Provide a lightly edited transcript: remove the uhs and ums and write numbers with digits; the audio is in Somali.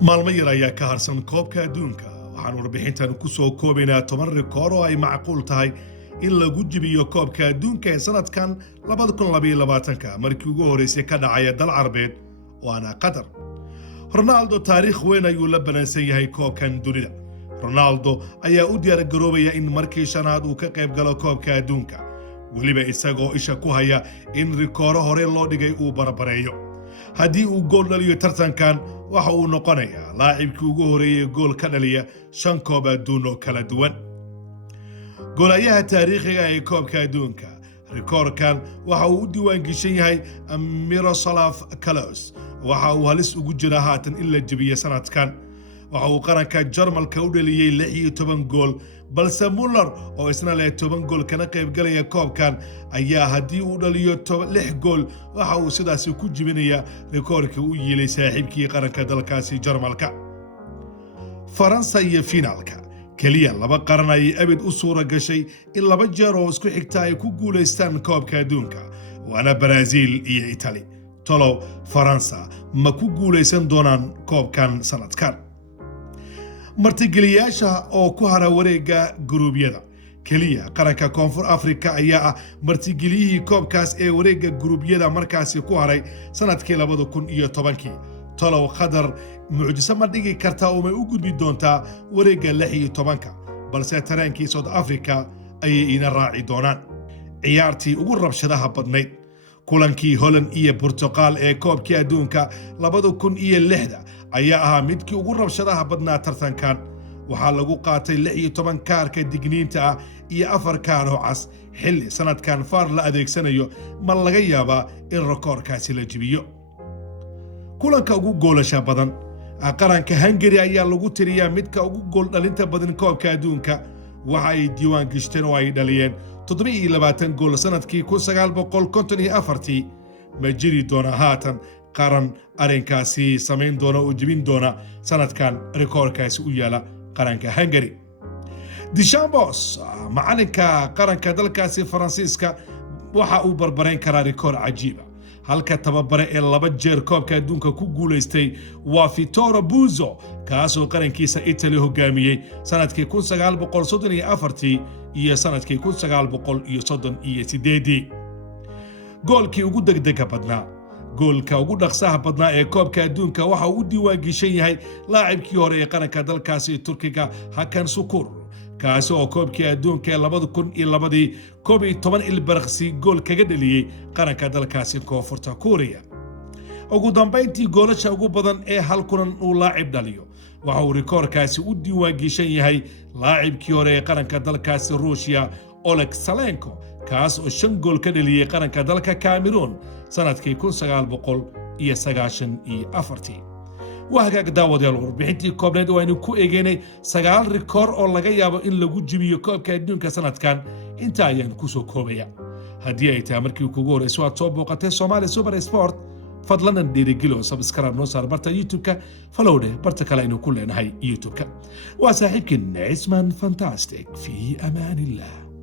maalmo yar ayaa ka harsan koobka adduunka waxaan warbixintan ku soo koobaynaa 10 rikoor oo ay macquul tahay in lagu jibiyo koobka adduunka ee sanadkan 2022 markii ugu horeysay ka dhacaya dal Carabeed waana Qatar. Ronaldo taariikh weyn ayuu la banaasan yahay koobkan dunida. Ronaldo ayaa u diyaar garoobaya in markii shanaad uu ka qayb galo koobka adduunka, weliba isagoo isha ku haya in rikooro hore loo dhigay uu barbareeyo. haddii uu gool dhaliyo tartankan waxa uu noqonayaa laacibkii ugu horeeyay gool ka dhaliya 5 koob adduun oo kala duwan. goolayaha taariikhiga ee koobka adduunka rikoorkan waxa uu u diiwaan gashan yahay Miroslav Klose, waxa uu halis ugu jira haatan in la jibiyo sanadkan. waxa uu qaranka Jarmalka u dhaliyay 16 gool, balse Müller oo isna leh 10 gool kana qayb galaya koobkan ayaa haddii uu dhaliyo 6 gool waxa uu sidaas ku jibinaya rikoorkii uu yeelay saaxiibkii qaranka dalkaasi Jarmalka. Faransa iyo finaalka kaliya laba qaran ay abid u suura gashay in laba jeer oo isku xigta ay ku guuleystaan koobka adduunka, waana Brazil iyo Italy. tolo Faransa ma ku guuleysan doonaan koobkan sanadkan? martigeliyaasha oo ku hara wareegga guruubyada kaliya qaranka koonfur Afrika ayaa ah martigeliyihii koobkaas ee wareegga guruubyada markaasi ku haray sanadkii 2010. tolo Qatar mucjiso ma dhigi kartaa oo may u gudbi doontaa wareegga 16, balse taraankii South Africa ayay ina raaci doonaan. ciyaartii ugu rabshadaha badnayd kulankii Holland iyo Portugal ee koobkii adduunka 2006 ayaa ahaa midkii ugu rabshadaha badnaa tartankan. waxaa lagu qaatay 16 kaarka digniinta ah iyo 4 kaar oo cas. xilli sanadkan faar la adeegsanayo ma laga yaabaa in rikoorkaasi la jibiyo. kulanka ugu goolasha badan qaranka Hungary ayaa lagu tiriyaa midka ugu gool dhalinta badan koobka adduunka. waxa ay diiwaan gashteen oo ay dhaliyeen 27 gool sanadkii 1954. ma jiri doona haatan qaran arrinkaasi samayn doona oo jibin doona sanadkan rikoorkaasi u yaala qaranka Hungary. Deschamps macalinka qaranka dalkaasi Faransiiska waxa uu barbarayn karaa rikoor cajiib ah, halka tababare ee 2 jeer koobka adduunka ku guuleystay waa Vittorio Buzzo, kaasoo qarankiisa Italy hogaamiyey sanadkii 1934 iyo sanadkii 1938. goolkii ugu degdega badnaa goolka ugu dhaqsaha badnaa ee koobka adduunka waxa uu u diiwaan gashan yahay laacibkii hore ee qaranka dalkaasi Turkiga Hakan Şükür, kaas oo koobkii adduunka ee 2002 11 ilbirqsi gool kaga dhaliyay qaranka dalkaasi Koonfurta Kuuriya. ugu dambeyntii goolasha ugu badan ee hal kulan uu laacib dhaliyo waxa uu rikoorkaasi u diiwaan gashan yahay laacibkii hore ee qaranka dalkaasi Ruushia Oleg Salenko, kaas oo 5 gool ka dhaliyay qaranka dalka Cameroon sanadkii 1994. wahagaag daawadayaal warbixintii koobneed oo aynu ku eegaynay 9 rikoor oo laga yaabo in lagu jibiyo koobka adduunka sanadkan. inta ayaan ku soo koobaya. haddii ay tahay markii kugu horeyso aad soo booqatay Somali Super Sport, fadlan dhiirigeli oo subscribe noo saar barta YouTube-ka, followde barta kale aynu ku leenahay YouTube-ka. waa saaxiibkiin Isman Fantastic fi amaanillah.